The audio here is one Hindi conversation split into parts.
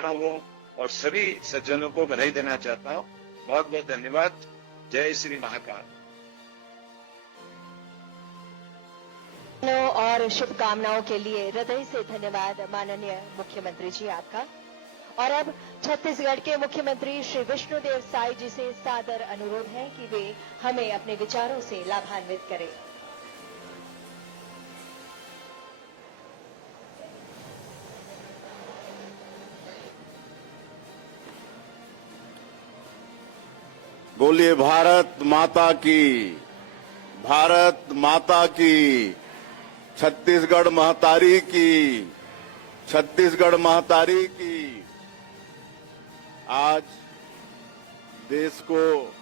रहूं और सभी सज्जनों को बधाई देना चाहता हूं। बहुत बहुत धन्यवाद। जय श्री महाकाल। और शुभकामनाओं के लिए हृदय से धन्यवाद माननीय मुख्यमंत्री जी आपका। और अब छत्तीसगढ़ के मुख्यमंत्री श्री विष्णुदेव साय जी से सादर अनुरोध है कि वे हमें अपने विचारों से लाभान्वित करें। बोलिए भारत माता की, भारत माता की, छत्तीसगढ़ महतारी की, छत्तीसगढ़ महतारी की। आज देश को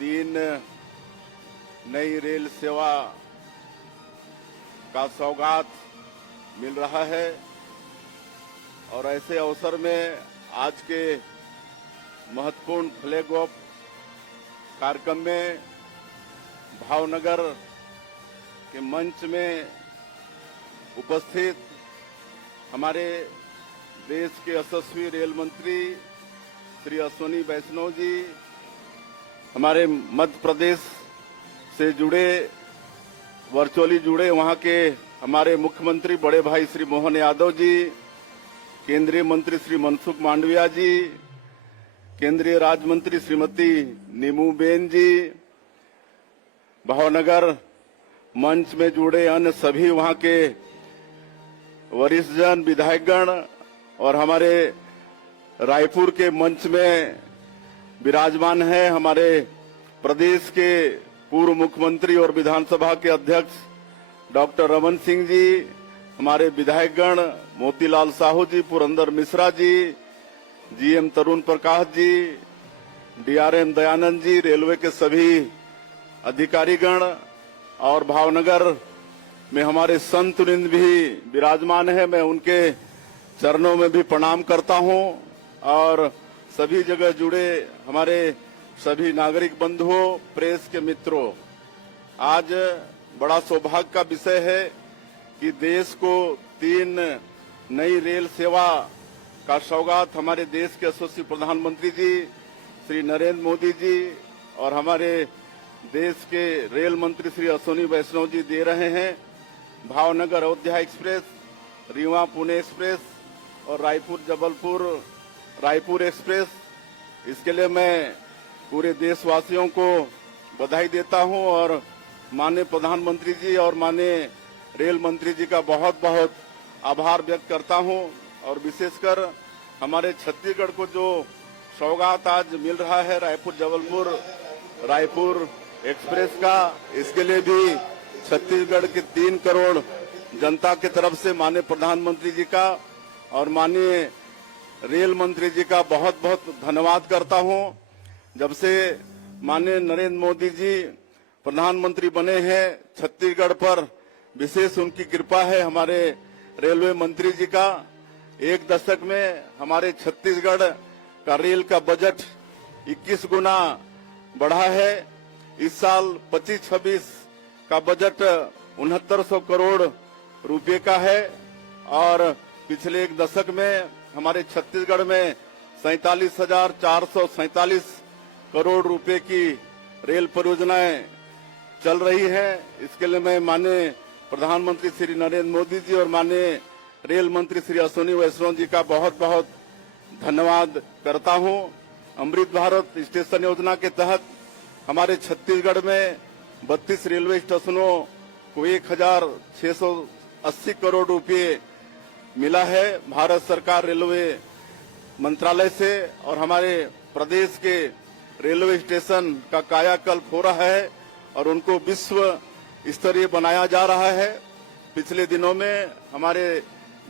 3 नई रेल सेवा का सौगात मिल रहा है और ऐसे अवसर में आज के महत्वपूर्ण फ्लैग ऑफ कार्यक्रम में भावनगर के मंच में उपस्थित हमारे देश के यशस्वी रेल मंत्री श्री अश्विनी वैष्णव जी, हमारे मध्य प्रदेश से जुड़े वर्चुअली जुड़े वहां के हमारे मुख्यमंत्री बड़े भाई श्री मोहन यादव जी, केंद्रीय मंत्री श्री मनसुख मांडविया जी, केंद्रीय राज्य मंत्री श्रीमती नीमूबेन जी, भावनगर मंच में जुड़े अन्य सभी वहां के वरिष्ठ जन, विधायकगण और हमारे रायपुर के मंच में विराजमान है हमारे प्रदेश के पूर्व मुख्यमंत्री और विधानसभा के अध्यक्ष डॉक्टर रमन सिंह जी, हमारे विधायकगण मोतीलाल साहू जी, पुरंदर मिश्रा जी, जीएम तरुण प्रकाश जी, डीआरएम दयानंद जी, रेलवे के सभी अधिकारीगण और भावनगर में हमारे संतवृंद भी विराजमान है। मैं उनके चरणों में भी प्रणाम करता हूं और सभी जगह जुड़े हमारे सभी नागरिक बंधुओं, प्रेस के मित्रों, आज बड़ा सौभाग्य का विषय है कि देश को 3 नई रेल सेवा का सौगात हमारे देश के यशस्वी प्रधानमंत्री जी श्री नरेंद्र मोदी जी और हमारे देश के रेल मंत्री श्री अश्विनी वैष्णव जी दे रहे हैं। भावनगर अयोध्या एक्सप्रेस, रीवा पुणे एक्सप्रेस और रायपुर जबलपुर रायपुर एक्सप्रेस, इसके लिए मैं पूरे देशवासियों को बधाई देता हूं और माननीय प्रधानमंत्री जी और माननीय रेल मंत्री जी का बहुत बहुत आभार व्यक्त करता हूं। और विशेषकर हमारे छत्तीसगढ़ को जो सौगात आज मिल रहा है रायपुर जबलपुर रायपुर एक्सप्रेस का, इसके लिए भी छत्तीसगढ़ के 3 करोड़ जनता की तरफ से माननीय प्रधानमंत्री जी का और माननीय रेल मंत्री जी का बहुत बहुत धन्यवाद करता हूं। जब से माननीय नरेंद्र मोदी जी प्रधानमंत्री बने हैं, छत्तीसगढ़ पर विशेष उनकी कृपा है। हमारे रेलवे मंत्री जी का 1 दशक में हमारे छत्तीसगढ़ का रेल का बजट 21 गुना बढ़ा है। इस साल 25-26 का बजट 6900 करोड़ रुपए का है और पिछले 1 दशक में हमारे छत्तीसगढ़ में 47,447 करोड़ रुपए की रेल परियोजनाएं चल रही हैं। इसके लिए मैं माननीय प्रधानमंत्री श्री नरेंद्र मोदी जी और माननीय रेल मंत्री श्री अश्विनी वैष्णव जी का बहुत बहुत धन्यवाद करता हूं। अमृत भारत स्टेशन योजना के तहत हमारे छत्तीसगढ़ में 32 रेलवे स्टेशनों को 1,680 करोड़ रुपए मिला है भारत सरकार रेलवे मंत्रालय से और हमारे प्रदेश के रेलवे स्टेशन का कायाकल्प हो रहा है और उनको विश्व स्तरीय बनाया जा रहा है। पिछले दिनों में हमारे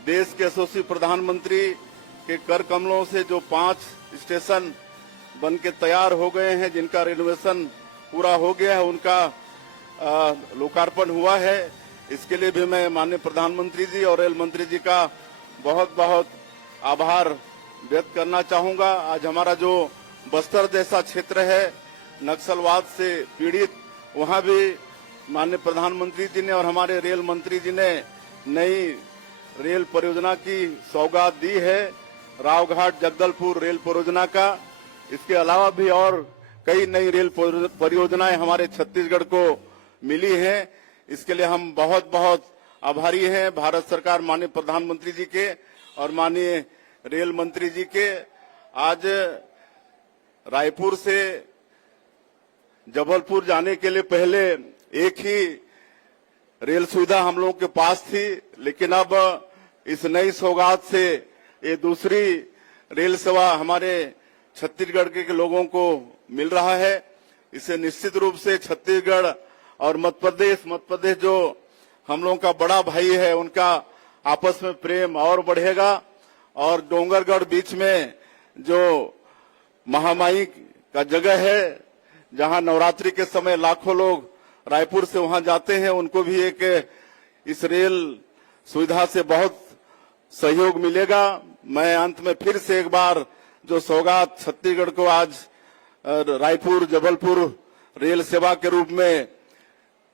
देश के यशस्वी प्रधानमंत्री के कर कमलों से जो 5 स्टेशन बन के तैयार हो गए हैं, जिनका रिनोवेशन पूरा हो गया है, उनका लोकार्पण हुआ है। इसके लिए भी मैं माननीय प्रधानमंत्री जी और रेल मंत्री जी का बहुत बहुत आभार व्यक्त करना चाहूंगा। आज हमारा जो बस्तर जैसा क्षेत्र है नक्सलवाद से पीड़ित, वहां भी माननीय प्रधानमंत्री जी ने और हमारे रेल मंत्री जी ने नई रेल परियोजना की सौगात दी है रावघाट जगदलपुर रेल परियोजना का, इसके अलावा भी और कई नई रेल परियोजनाएं हमारे छत्तीसगढ़ को मिली हैं। इसके लिए हम बहुत बहुत आभारी हैं भारत सरकार, माननीय प्रधानमंत्री जी के और माननीय रेल मंत्री जी के। आज रायपुर से जबलपुर जाने के लिए पहले एक ही रेल सुविधा हम लोगों के पास थी, लेकिन अब इस नई सौगात से ये दूसरी रेल सेवा हमारे छत्तीसगढ़ के लोगों को मिल रहा है। इससे निश्चित रूप से छत्तीसगढ़ और मध्य प्रदेश जो हम लोगों का बड़ा भाई है, उनका आपस में प्रेम और बढ़ेगा। और डोंगरगढ़ बीच में जो महामाई का जगह है, जहां नवरात्रि के समय लाखों लोग रायपुर से वहां जाते हैं, उनको भी एक इस रेल सुविधा से बहुत सहयोग मिलेगा। मैं अंत में फिर से एक बार जो सौगात छत्तीसगढ़ को आज रायपुर जबलपुर रेल सेवा के रूप में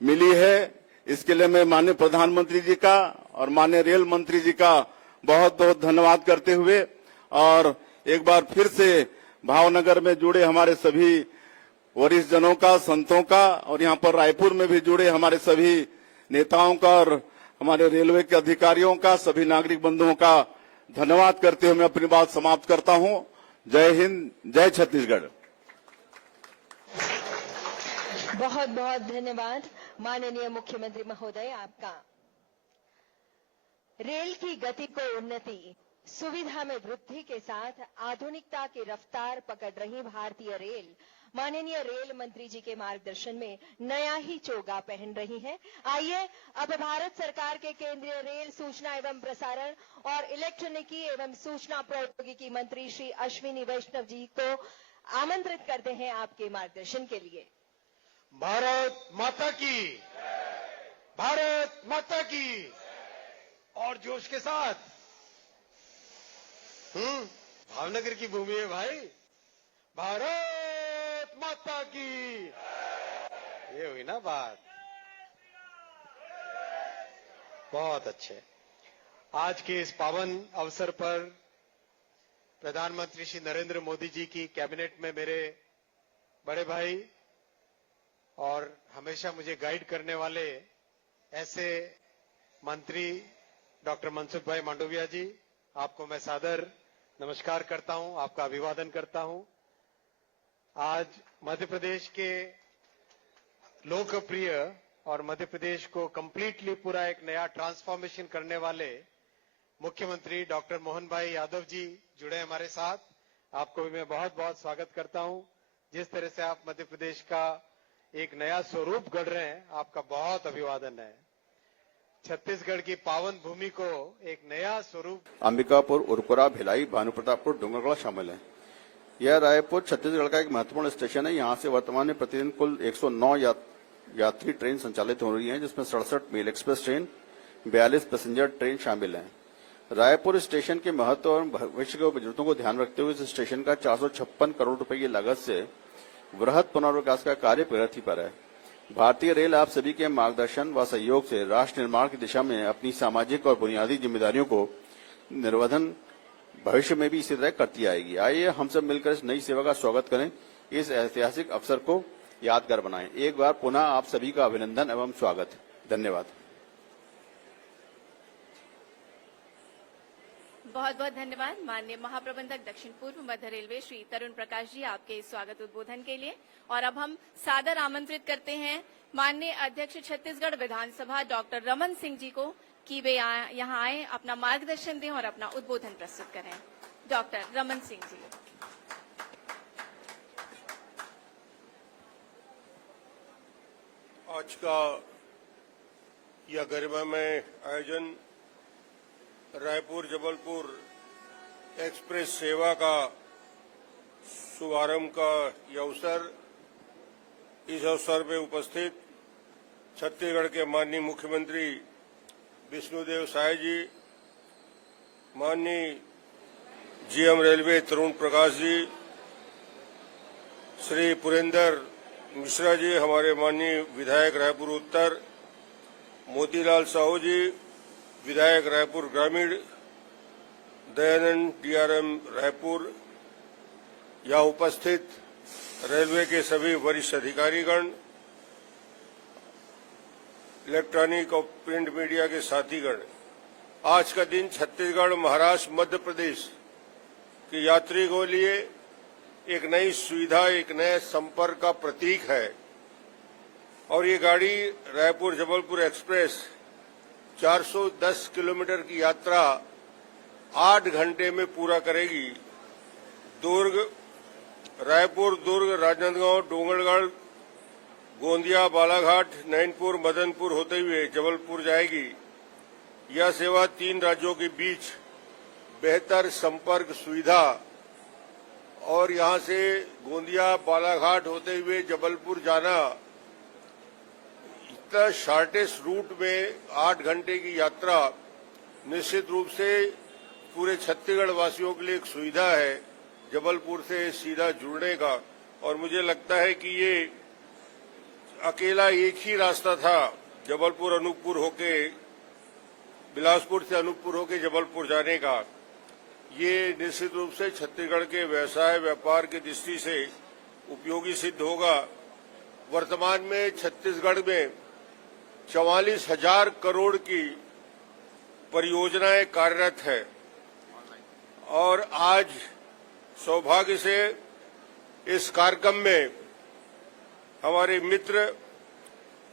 मिली है, इसके लिए मैं माननीय प्रधानमंत्री जी का और माननीय रेल मंत्री जी का बहुत बहुत धन्यवाद करते हुए, और एक बार फिर से भावनगर में जुड़े हमारे सभी वरिष्ठ जनों का, संतों का, और यहाँ पर रायपुर में भी जुड़े हमारे सभी नेताओं का और हमारे रेलवे के अधिकारियों का, सभी नागरिक बंधुओं का धन्यवाद करते हुए मैं अपनी बात समाप्त करता हूँ। जय हिंद, जय छत्तीसगढ़। बहुत बहुत धन्यवाद माननीय मुख्यमंत्री महोदय आपका। रेल की गति को उन्नति, सुविधा में वृद्धि के साथ आधुनिकता की रफ्तार पकड़ रही भारतीय रेल माननीय रेल मंत्री जी के मार्गदर्शन में नया ही चोगा पहन रही है। आइए अब भारत सरकार के केंद्रीय रेल, सूचना एवं प्रसारण और इलेक्ट्रॉनिकी एवं सूचना प्रौद्योगिकी मंत्री श्री अश्विनी वैष्णव जी को आमंत्रित करते हैं आपके मार्गदर्शन के लिए। भारत माता की, भारत माता की। और जोश के साथ भावनगर की भूमि है भाई। भारत माता की, ये हुई ना बात। बहुत अच्छे। आज के इस पावन अवसर पर प्रधानमंत्री श्री नरेंद्र मोदी जी की कैबिनेट में मेरे बड़े भाई और हमेशा मुझे गाइड करने वाले ऐसे मंत्री डॉक्टर मनसुख भाई मांडविया जी, आपको मैं सादर नमस्कार करता हूं, आपका अभिवादन करता हूं। आज मध्य प्रदेश के लोकप्रिय और मध्य प्रदेश को कंप्लीटली पूरा एक नया ट्रांसफॉर्मेशन करने वाले मुख्यमंत्री डॉक्टर मोहन भाई यादव जी जुड़े हमारे साथ। आपको भी मैं बहुत बहुत स्वागत करता हूं। जिस तरह से आप मध्य प्रदेश का एक नया स्वरूप गढ़ रहे हैं, आपका बहुत अभिवादन है। छत्तीसगढ़ की पावन भूमि को एक नया स्वरूप। अंबिकापुर, उरकुरा, भिलाई, भानुप्रतापपुर, डूंगरगढ़ शामिल है। यह रायपुर छत्तीसगढ़ का एक महत्वपूर्ण स्टेशन है। यहाँ से वर्तमान में प्रतिदिन कुल 109 यात्री ट्रेन संचालित हो रही हैं, जिसमें 67 mail express train, 42 passenger train शामिल हैं। रायपुर स्टेशन के महत्व और भविष्य की जरूरतों को ध्यान रखते हुए इस स्टेशन का 456 करोड़ रुपए की लागत से वृहद पुनर्विकास का कार्य प्रगति पर है। भारतीय रेल आप सभी के मार्गदर्शन व सहयोग से राष्ट्र निर्माण की दिशा में अपनी सामाजिक और बुनियादी जिम्मेदारियों को निर्वहन भविष्य में भी इसी तरह करती आएगी। आइए हम सब मिलकर इस नई सेवा का स्वागत करें, इस ऐतिहासिक अवसर को यादगार बनाएं। एक बार पुनः आप सभी का अभिनंदन एवं स्वागत। धन्यवाद। बहुत बहुत धन्यवाद माननीय महाप्रबंधक दक्षिण पूर्व मध्य रेलवे श्री तरुण प्रकाश जी, आपके स्वागत उद्बोधन के लिए। और अब हम सादर आमंत्रित करते हैं माननीय अध्यक्ष छत्तीसगढ़ विधानसभा डॉक्टर रमन सिंह जी को कि वे यहाँ आए, अपना मार्गदर्शन दें और अपना उद्बोधन प्रस्तुत करें। डॉक्टर रमन सिंह जी। आज का यह गरिमामय आयोजन रायपुर जबलपुर एक्सप्रेस सेवा का शुभारंभ का यह अवसर, इस अवसर में उपस्थित छत्तीसगढ़ के माननीय मुख्यमंत्री विष्णुदेव साय जी, माननीय जीएम रेलवे तरुण प्रकाश जी, श्री पुरेंद्र मिश्रा जी, हमारे माननीय विधायक रायपुर उत्तर, मोतीलाल साहू जी, विधायक रायपुर ग्रामीण, दयानंद डीआरएम रायपुर, यहाँ उपस्थित रेलवे के सभी वरिष्ठ अधिकारीगण, इलेक्ट्रॉनिक और प्रिंट मीडिया के साथीगण, आज का दिन छत्तीसगढ़, महाराष्ट्र, मध्य प्रदेश के यात्री को लिए एक नई सुविधा, एक नए संपर्क का प्रतीक है। और ये गाड़ी रायपुर जबलपुर एक्सप्रेस 410 किलोमीटर की यात्रा 8 घंटे में पूरा करेगी। रायपुर, दुर्ग, राजनांदगांव, डोंगरगढ़, गोंदिया, बालाघाट, नैनपुर, मदनपुर होते हुए जबलपुर जाएगी। यह सेवा 3 राज्यों के बीच बेहतर संपर्क सुविधा और यहां से गोंदिया, बालाघाट होते हुए जबलपुर जाना, इतना शॉर्टेस्ट रूट में 8 घंटे की यात्रा निश्चित रूप से पूरे छत्तीसगढ़ वासियों के लिए एक सुविधा है, जबलपुर से सीधा जुड़ने का। और मुझे लगता है कि ये अकेला एक ही रास्ता था, जबलपुर अनूपपुर होके, बिलासपुर से अनूपपुर होके जबलपुर जाने का। ये निश्चित रूप से छत्तीसगढ़ के व्यवसाय व्यापार की दृष्टि से उपयोगी सिद्ध होगा। वर्तमान में छत्तीसगढ़ में 44,000 करोड़ की परियोजनाएं कार्यरत है और आज सौभाग्य से इस कार्यक्रम में हमारे मित्र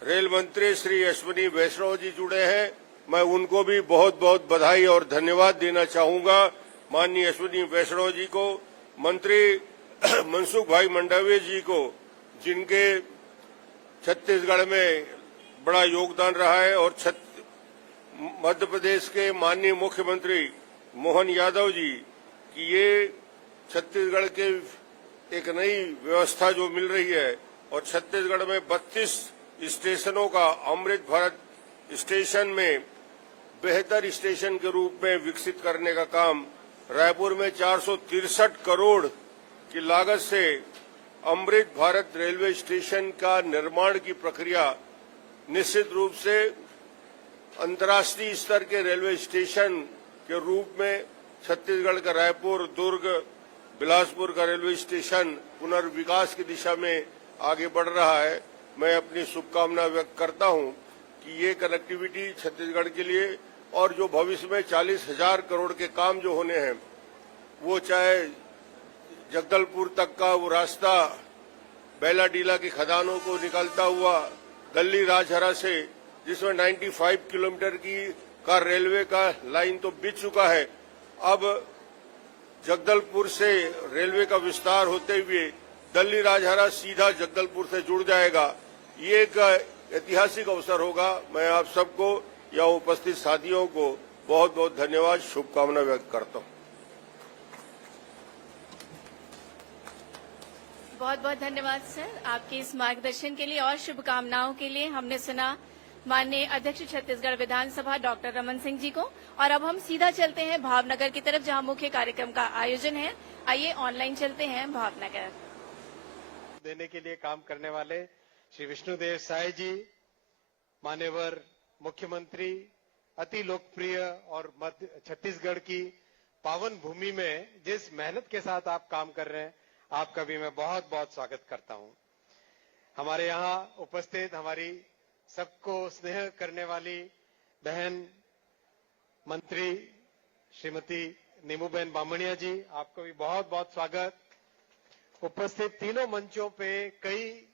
रेल मंत्री श्री अश्विनी वैष्णव जी जुड़े हैं। मैं उनको भी बहुत बहुत बधाई और धन्यवाद देना चाहूंगा। माननीय अश्विनी वैष्णव जी को, मंत्री मनसुख भाई मंडाविया जी को, जिनके छत्तीसगढ़ में बड़ा योगदान रहा है, और मध्य प्रदेश के माननीय मुख्यमंत्री मोहन यादव जी की ये छत्तीसगढ़ के एक नई व्यवस्था जो मिल रही है और छत्तीसगढ़ में 32 स्टेशनों का अमृत भारत स्टेशन में बेहतर स्टेशन के रूप में विकसित करने का काम, रायपुर में 463 करोड़ की लागत से अमृत भारत रेलवे स्टेशन का निर्माण की प्रक्रिया निश्चित रूप से अंतर्राष्ट्रीय स्तर के रेलवे स्टेशन के रूप में छत्तीसगढ़ का रायपुर, दुर्ग, बिलासपुर का रेलवे स्टेशन पुनर्विकास की दिशा में आगे बढ़ रहा है। मैं अपनी शुभकामना व्यक्त करता हूं कि ये कनेक्टिविटी छत्तीसगढ़ के लिए और जो भविष्य में 40,000 करोड़ के काम जो होने हैं, वो चाहे जगदलपुर तक का वो रास्ता बैलाडीला की खदानों को निकलता हुआ दल्ली राजहरा से, जिसमें 95 किलोमीटर का रेलवे का लाइन तो बिछ चुका है, अब जगदलपुर से रेलवे का विस्तार होते हुए दल्ली राजहरा सीधा जगदलपुर से जुड़ जाएगा। ये एक ऐतिहासिक अवसर होगा। मैं आप सबको या उपस्थित साथियों को बहुत बहुत धन्यवाद, शुभकामना व्यक्त करता हूं। बहुत बहुत धन्यवाद सर, आपके इस मार्गदर्शन के लिए और शुभकामनाओं के लिए। हमने सुना माननीय अध्यक्ष छत्तीसगढ़ विधानसभा डॉक्टर रमन सिंह जी को, और अब हम सीधा चलते हैं भावनगर की तरफ, जहां मुख्य कार्यक्रम का आयोजन है। आइए ऑनलाइन चलते हैं भावनगर। देने के लिए काम करने वाले श्री विष्णुदेव साय जी, मान्यवर मुख्यमंत्री, अति लोकप्रिय और मध्य छत्तीसगढ़ की पावन भूमि में जिस मेहनत के साथ आप काम कर रहे हैं, आपका भी मैं बहुत बहुत स्वागत करता हूं। हमारे यहाँ उपस्थित हमारी सबको स्नेह करने वाली बहन मंत्री श्रीमती नीमूबेन बामणिया जी, आपको भी बहुत बहुत स्वागत। उपस्थित तीनों मंचों पे कई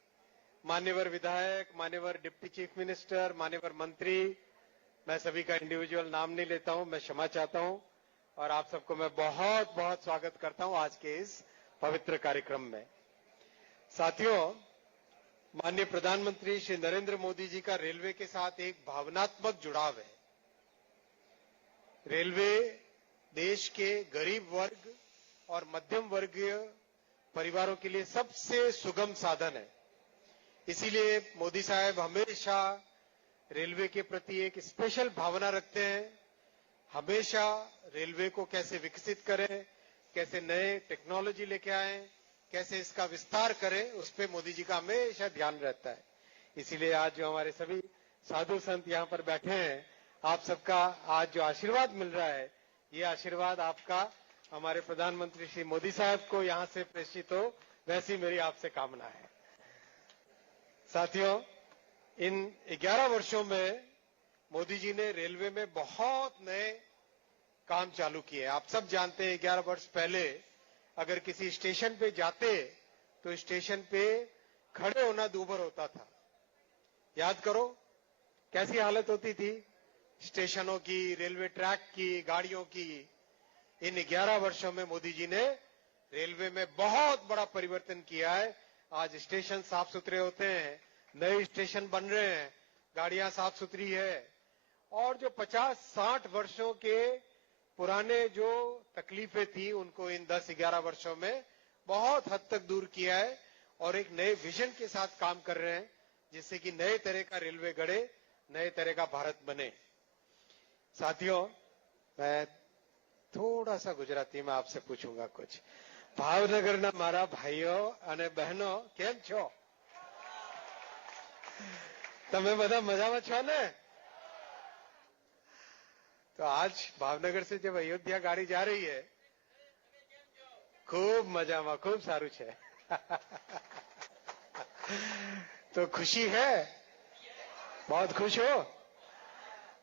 मान्यवर विधायक, मान्यवर डिप्टी चीफ मिनिस्टर, मान्यवर मंत्री, मैं सभी का इंडिविजुअल नाम नहीं लेता हूं, मैं क्षमा चाहता हूं, और आप सबको मैं बहुत बहुत स्वागत करता हूं आज के इस पवित्र कार्यक्रम में। साथियों, माननीय प्रधानमंत्री श्री नरेंद्र मोदी जी का रेलवे के साथ एक भावनात्मक जुड़ाव है। रेलवे देश के गरीब वर्ग और मध्यम वर्गीय परिवारों के लिए सबसे सुगम साधन है। इसीलिए मोदी साहब हमेशा रेलवे के प्रति एक स्पेशल भावना रखते हैं। हमेशा रेलवे को कैसे विकसित करें, कैसे नए टेक्नोलॉजी लेके आएं, कैसे इसका विस्तार करें, उस पे मोदी जी का हमेशा ध्यान रहता है। इसीलिए आज जो हमारे सभी साधु संत यहाँ पर बैठे हैं, आप सबका आज जो आशीर्वाद मिल रहा है, ये आशीर्वाद आपका हमारे प्रधानमंत्री श्री मोदी साहब को यहां से प्रेषित हो, वैसी मेरी आपसे कामना है। साथियों, इन 11 वर्षों में मोदी जी ने रेलवे में बहुत नए काम चालू किए। आप सब जानते हैं 11 वर्ष पहले अगर किसी स्टेशन पे जाते तो स्टेशन पे खड़े होना दूभर होता था। याद करो कैसी हालत होती थी स्टेशनों की, रेलवे ट्रैक की, गाड़ियों की। इन 11 वर्षों में मोदी जी ने रेलवे में बहुत बड़ा परिवर्तन किया है। आज स्टेशन साफ सुथरे होते हैं, नए स्टेशन बन रहे हैं, गाड़ियां साफ सुथरी है, और जो 50-60 वर्षों के पुराने जो तकलीफें थी उनको इन 10-11 वर्षों में बहुत हद तक दूर किया है और एक नए विजन के साथ काम कर रहे हैं, जिससे कि नए तरह का रेलवे गढ़े, नए तरह का भारत बने। साथियों, मैं थोड़ा सा गुजराती में आपसे पूछूंगा कुछ। भावनगરના મારા ભાઈઓ અને બહેનો કેમ છો? તમે બધા મજામાં છો ને? तो आज भावनगर से जब अयोध्या गाड़ी जा रही है, खूब मजामा, खूब सारू छे। तो खुशी है, बहुत खुश हो।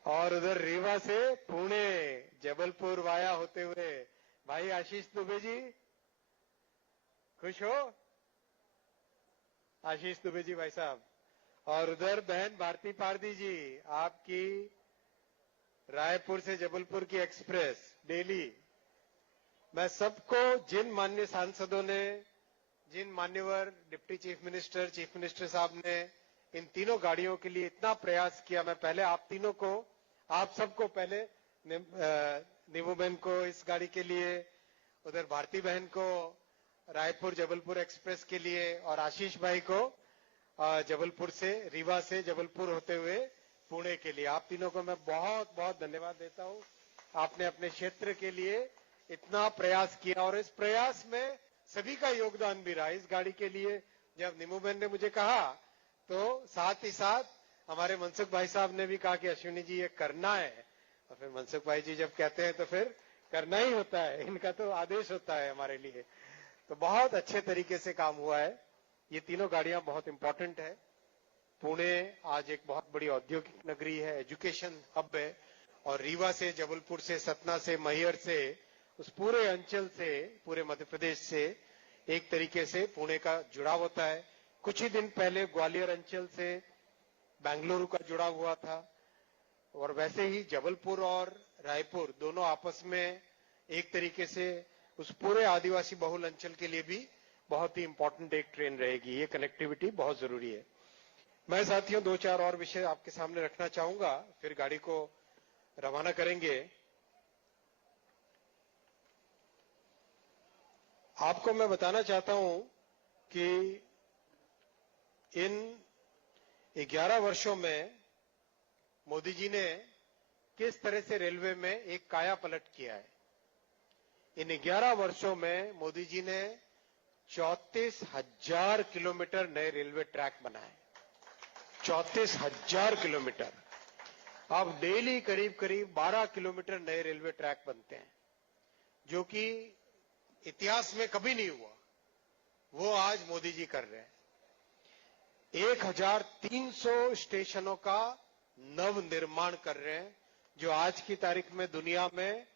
और उधर रीवा से पुणे, जबलपुर वाया होते हुए भाई आशीष दुबे जी, खुश हो? आशीष दुबे जी भाई साहब। और उधर बहन भारती पारदी जी, आपकी रायपुर से जबलपुर की एक्सप्रेस डेली। मैं सबको, जिन माननीय सांसदों ने, जिन मान्यवर डिप्टी चीफ मिनिस्टर साहब ने इन तीनों गाड़ियों के लिए इतना प्रयास किया, मैं पहले आप तीनों को, आप सबको, पहले नीमू बहन को इस गाड़ी के लिए, उधर भारती बहन को रायपुर जबलपुर एक्सप्रेस के लिए, और आशीष भाई को जबलपुर से, रीवा से जबलपुर होते हुए पुणे के लिए, आप तीनों को मैं बहुत बहुत धन्यवाद देता हूं। आपने अपने क्षेत्र के लिए इतना प्रयास किया और इस प्रयास में सभी का योगदान भी रहा। इस गाड़ी के लिए जब नीमू बहन ने मुझे कहा तो साथ ही साथ हमारे मनसुख भाई साहब ने भी कहा कि अश्विनी जी ये करना है, और फिर मनसुख भाई जी जब कहते हैं तो फिर करना ही होता है, इनका तो आदेश होता है हमारे लिए। तो बहुत अच्छे तरीके से काम हुआ है। ये तीनों गाड़ियां बहुत इंपॉर्टेंट है। पुणे आज एक बहुत बड़ी औद्योगिक नगरी है, एजुकेशन हब है, और रीवा से, जबलपुर से, सतना से, मैहर से, उस पूरे अंचल से, पूरे मध्य प्रदेश से एक तरीके से पुणे का जुड़ाव होता है। कुछ ही दिन पहले ग्वालियर अंचल से बेंगलुरु का जुड़ा हुआ था, और वैसे ही जबलपुर और रायपुर दोनों आपस में एक तरीके से उस पूरे आदिवासी बहुल अंचल के लिए भी बहुत ही इंपॉर्टेंट एक ट्रेन रहेगी। ये कनेक्टिविटी बहुत जरूरी है। मैं साथियों 2-4 और विषय आपके सामने रखना चाहूंगा, फिर गाड़ी को रवाना करेंगे। आपको मैं बताना चाहता हूं कि इन 11 वर्षों में मोदी जी ने किस तरह से रेलवे में एक काया पलट किया है। इन 11 वर्षों में मोदी जी ने 34,000 किलोमीटर नए रेलवे ट्रैक बनाए। 34,000 किलोमीटर। अब डेली करीब करीब 12 किलोमीटर नए रेलवे ट्रैक बनते हैं, जो कि इतिहास में कभी नहीं हुआ। वो आज मोदी जी कर रहे हैं। 1,300 स्टेशनों का नव निर्माण कर रहे हैं, जो आज की तारीख में दुनिया में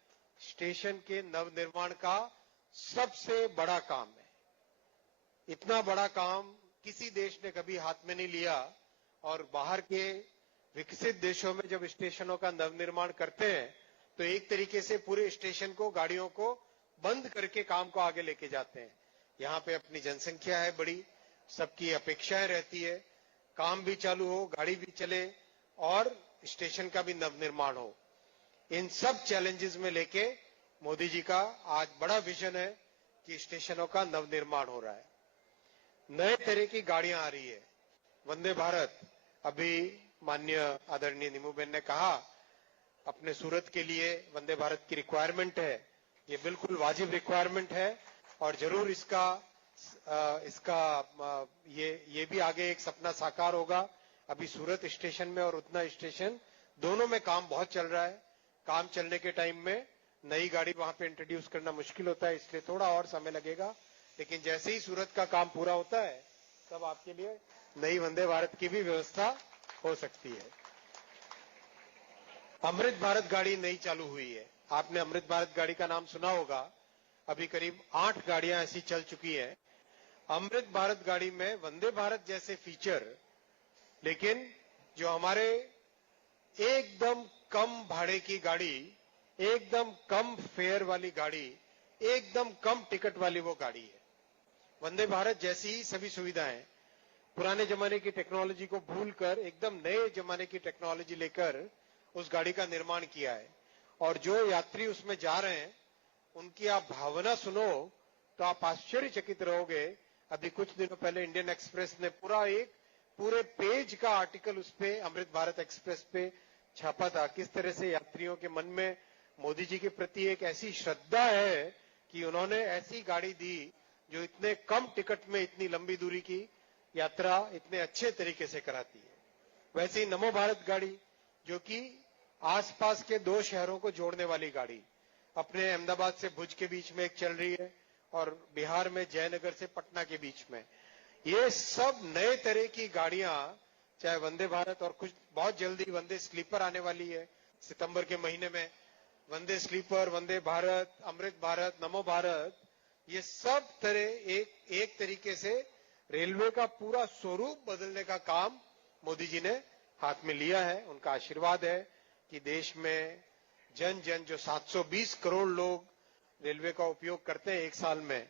स्टेशन के नव निर्माण का सबसे बड़ा काम है। इतना बड़ा काम किसी देश ने कभी हाथ में नहीं लिया, और बाहर के विकसित देशों में जब स्टेशनों का नव निर्माण करते हैं तो एक तरीके से पूरे स्टेशन को, गाड़ियों को बंद करके काम को आगे लेके जाते हैं। यहाँ पे अपनी जनसंख्या है बड़ी, सबकी अपेक्षाएं रहती है, काम भी चालू हो, गाड़ी भी चले और स्टेशन का भी नव निर्माण हो। इन सब चैलेंजेस में लेके मोदी जी का आज बड़ा विजन है कि स्टेशनों का नव निर्माण हो रहा है। नए तरह की गाड़ियां आ रही है। वंदे भारत, अभी माननीय आदरणीय नीमूबेन ने कहा, अपने सूरत के लिए वंदे भारत की रिक्वायरमेंट है। ये बिल्कुल वाजिब रिक्वायरमेंट है, और जरूर ये भी आगे एक सपना साकार होगा। अभी सूरत स्टेशन में और उतना स्टेशन दोनों में काम बहुत चल रहा है। काम चलने के टाइम में नई गाड़ी वहां पे इंट्रोड्यूस करना मुश्किल होता है, इसलिए थोड़ा और समय लगेगा। लेकिन जैसे ही सूरत का काम पूरा होता है तब आपके लिए नई वंदे भारत की भी व्यवस्था हो सकती है। अमृत भारत गाड़ी नई चालू हुई है। आपने अमृत भारत गाड़ी का नाम सुना होगा। अभी करीब 8 गाड़ियां ऐसी चल चुकी हैं। अमृत भारत गाड़ी में वंदे भारत जैसे फीचर, लेकिन जो हमारे एकदम कम भाड़े की गाड़ी, एकदम कम फेयर वाली गाड़ी, एकदम कम टिकट वाली वो गाड़ी है। वंदे भारत जैसी ही सभी सुविधाएं, पुराने जमाने की टेक्नोलॉजी को भूलकर एकदम नए जमाने की टेक्नोलॉजी लेकर उस गाड़ी का निर्माण किया है। और जो यात्री उसमें जा रहे हैं उनकी आप भावना सुनो तो आप आश्चर्यचकित रहोगे। अभी कुछ दिनों पहले इंडियन एक्सप्रेस ने पूरे पेज का आर्टिकल उस पे अमृत भारत एक्सप्रेस पे छापा था। किस तरह से यात्रियों के मन में मोदी जी के प्रति एक ऐसी श्रद्धा है कि उन्होंने ऐसी गाड़ी दी जो इतने कम टिकट में इतनी लंबी दूरी की यात्रा इतने अच्छे तरीके से कराती है। वैसे ही नमो भारत गाड़ी, जो कि आसपास के 2 शहरों को जोड़ने वाली गाड़ी, अपने अहमदाबाद से भुज के बीच में एक चल रही है और बिहार में जयनगर से पटना के बीच में। ये सब नए तरह की गाड़ियां, चाहे वंदे भारत और कुछ बहुत जल्दी वंदे स्लीपर आने वाली है सितंबर के महीने में। वंदे स्लीपर, वंदे भारत, अमृत भारत, नमो भारत, ये सब तरह एक तरीके से रेलवे का पूरा स्वरूप बदलने का काम मोदी जी ने हाथ में लिया है। उनका आशीर्वाद है कि देश में जन जन जो 720 करोड़ लोग रेलवे का उपयोग करते हैं एक साल में,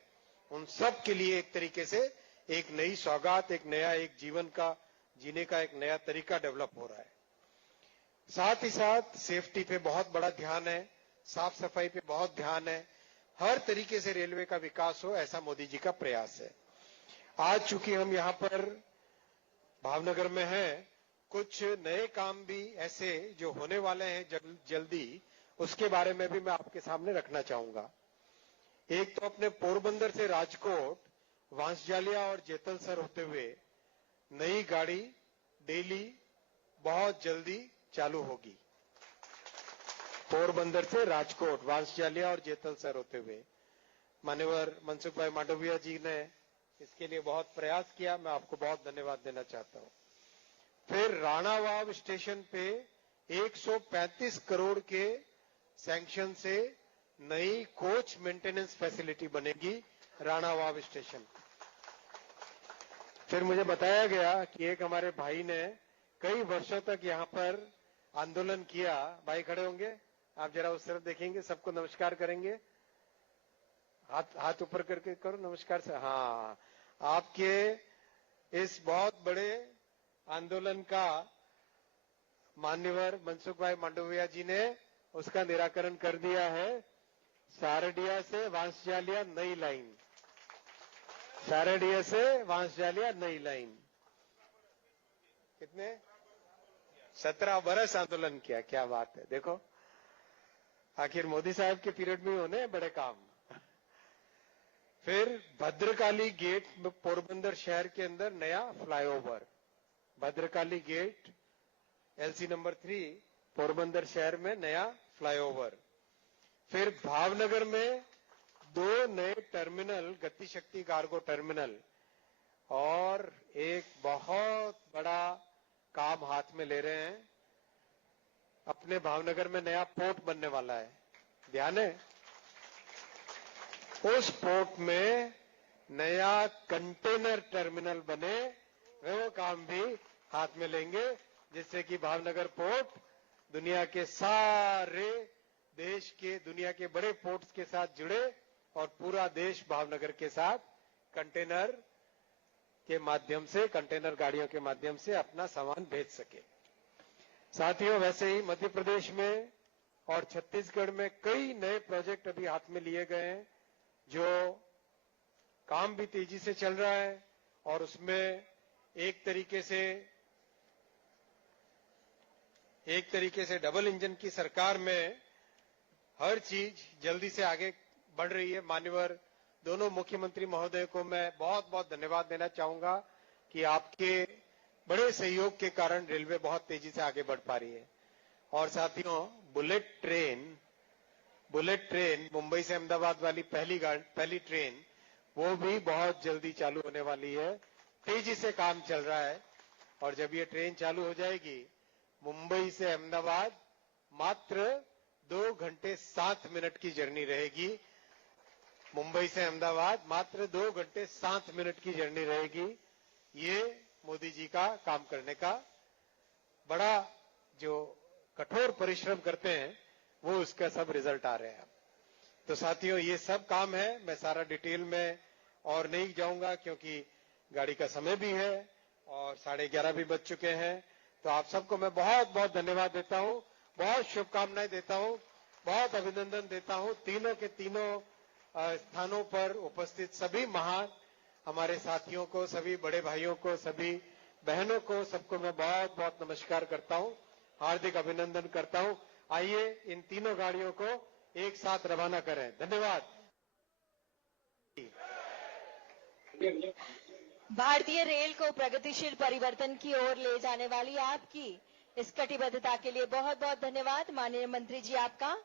उन सब के लिए एक तरीके से एक नई सौगात, एक नया एक जीवन का जीने का एक नया तरीका डेवलप हो रहा है। साथ ही साथ सेफ्टी पे बहुत बड़ा ध्यान है, साफ सफाई पे बहुत ध्यान है। हर तरीके से रेलवे का विकास हो, ऐसा मोदी जी का प्रयास है। आज चूंकि हम यहाँ पर भावनगर में हैं, कुछ नए काम भी ऐसे जो होने वाले हैं जल्दी, उसके बारे में भी मैं आपके सामने रखना चाहूंगा। एक तो अपने पोरबंदर से राजकोट, वांसजालिया और जेतलसर होते हुए नई गाड़ी डेली बहुत जल्दी चालू होगी। पोरबंदर से राजकोट, वांसजालिया और जेतलसर होते हुए मान्यवर मनसुख भाई मांडविया जी ने इसके लिए बहुत प्रयास किया, मैं आपको बहुत धन्यवाद देना चाहता हूं। फिर राणावाव स्टेशन पे 135 करोड़ के सैंक्शन से नई कोच मेंटेनेंस फैसिलिटी बनेगी राणावाव स्टेशन। फिर मुझे बताया गया कि एक हमारे भाई ने कई वर्षों तक यहाँ पर आंदोलन किया। भाई खड़े होंगे, आप जरा उस तरफ देखेंगे, सबको नमस्कार करेंगे, हाथ ऊपर करके करो नमस्कार से। हाँ, आपके इस बहुत बड़े आंदोलन का मान्यवर मनसुख भाई मांडविया जी ने उसका निराकरण कर दिया है। सारडिया से वांसजालिया नई लाइन, सारडिया से वांसजालिया नई लाइन। कितने 17 बरस आंदोलन किया, क्या बात है। देखो आखिर मोदी साहब के पीरियड में होने बड़े काम। फिर भद्रकाली गेट में पोरबंदर शहर के अंदर नया flyover, Bhadrakali gate LC number 3 Porbandar शहर में नया फ्लाईओवर। फिर भावनगर में 2 नए टर्मिनल, गति शक्ति कार्गो टर्मिनल, और एक बहुत बड़ा काम हाथ में ले रहे हैं। अपने भावनगर में नया पोर्ट बनने वाला है, ध्यान है। उस पोर्ट में नया कंटेनर टर्मिनल बने, वो काम भी हाथ में लेंगे, जिससे कि भावनगर पोर्ट दुनिया के सारे देश के, दुनिया के बड़े पोर्ट्स के साथ जुड़े और पूरा देश भावनगर के साथ कंटेनर के माध्यम से, कंटेनर गाड़ियों के माध्यम से अपना सामान भेज सके। साथियों, वैसे ही मध्य प्रदेश में और छत्तीसगढ़ में कई नए प्रोजेक्ट अभी हाथ में लिए गए हैं, जो काम भी तेजी से चल रहा है और उसमें एक तरीके से डबल इंजन की सरकार में हर चीज जल्दी से आगे बढ़ रही है। मान्यवर दोनों मुख्यमंत्री महोदय को मैं बहुत बहुत धन्यवाद देना चाहूंगा कि आपके बड़े सहयोग के कारण रेलवे बहुत तेजी से आगे बढ़ पा रही है। और साथियों, bullet train bullet train Mumbai से अहमदाबाद वाली पहली ट्रेन वो भी बहुत जल्दी चालू होने वाली है। तेजी से काम चल रहा है और जब ये ट्रेन चालू हो जाएगी मुंबई से अहमदाबाद मात्र 2 घंटे 7 मिनट की जर्नी रहेगी। मुंबई से अहमदाबाद मात्र 2 घंटे 7 मिनट की जर्नी रहेगी। ये मोदी जी का काम करने का बड़ा जो कठोर परिश्रम करते हैं वो उसका सब रिजल्ट आ रहे हैं। तो साथियों ये सब काम है, मैं सारा डिटेल में और नहीं जाऊंगा क्योंकि गाड़ी का समय भी है और 11:30 भी बज चुके हैं। तो आप सबको मैं बहुत बहुत धन्यवाद देता हूं, बहुत शुभकामनाएं देता हूं, बहुत अभिनंदन देता हूं तीनों के तीनों स्थानों पर उपस्थित सभी महान हमारे साथियों को, सभी बड़े भाइयों को, सभी बहनों को, सबको मैं बहुत बहुत नमस्कार करता हूं, हार्दिक अभिनंदन करता हूं। आइए इन तीनों गाड़ियों को एक साथ रवाना करें। धन्यवाद। भारतीय रेल को प्रगतिशील परिवर्तन की ओर ले जाने वाली आपकी इस कटिबद्धता के लिए बहुत बहुत धन्यवाद माननीय मंत्री जी आपका।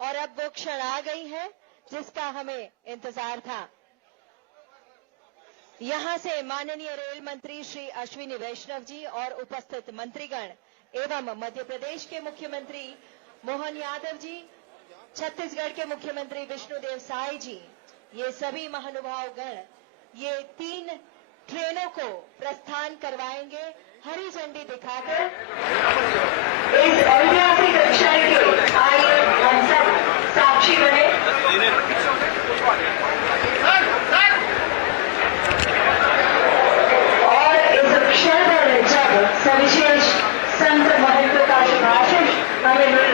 और अब वो क्षण आ गई है जिसका हमें इंतजार था। यहां से माननीय रेल मंत्री श्री अश्विनी वैष्णव जी और उपस्थित मंत्रीगण एवं मध्य प्रदेश के मुख्यमंत्री मोहन यादव जी, छत्तीसगढ़ के मुख्यमंत्री विष्णुदेव साय जी, ये सभी महानुभाव गण ये 3 ट्रेनों को प्रस्थान करवाएंगे हरी झंडी दिखाकर। इस ऐतिहासिक क्षण के आइए हम सब साक्षी बने। और इस क्षण पर जब सविशेष संत महंत का भाषण हमें